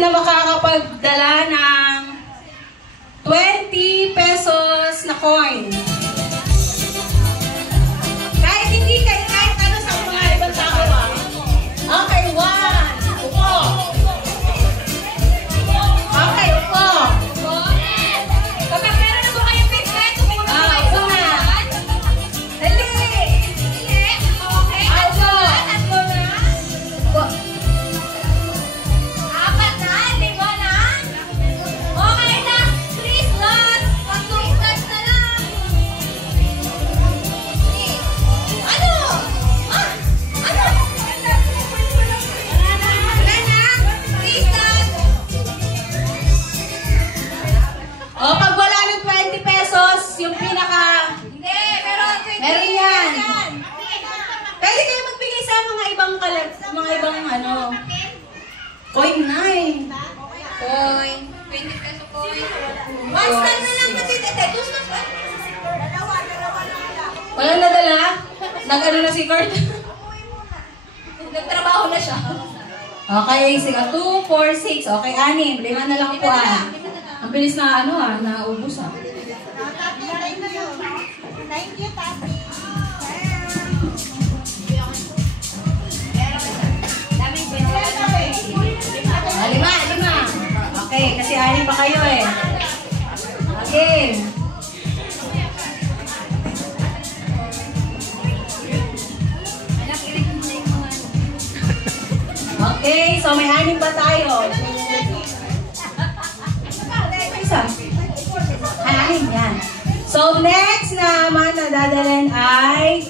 na makakapagdala ng 20 pesos na coin. Kahit hindi kahit ano sa mga ibang tao ha. Okay, 1. Upo. Okay, upo. Kapag meron na po kayong piglet, kung muna kayo sa ulan. Dali! Okay, tatlo na. Upo. 4 na, 5 na. Okay na, 3 slots. 3 slots na lang. Ano? Ah! Ano? Wala na? 3 slots. O, pag wala ng 20 pesos, yung pinaka... Hindi, pero 20 Meron yan. yan. Pwede kayo magbigay sa mga ibang ano... Coin na eh. Coin. 20 peso coin. 1 slot na lang kasi. 2 slots pa. Dalawa lang. Walang nadala? Nag-ano na si Kurt? Nagtrabaho na siya. Okay, sige. 2, 4, 6. Okay, 6. 5 na lang po ah. Ang bilis na ano ah, naubos ah. Thank you, Tati. Ah, 5. Okay, kasi 6 pa kayo eh. Okay. Okay, so may 6 pa tayo. Isa. 6 yan. So next naman na dadalhin ay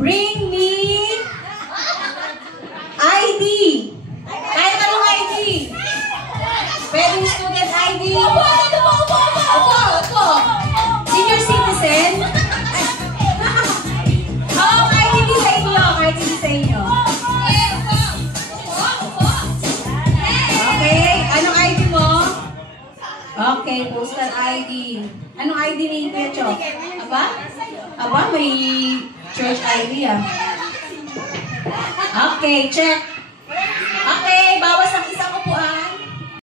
bring me ID. Kahit anong ID. Pwedeng student ID. Opo. Senior citizen. Kahit hindi sa inyo. Kahit hindi sa inyo. Okay, anong ID mo? Okay, postal ID. Anong ID ni Kuya Chok? Aba, may church ID ah. Okay, check.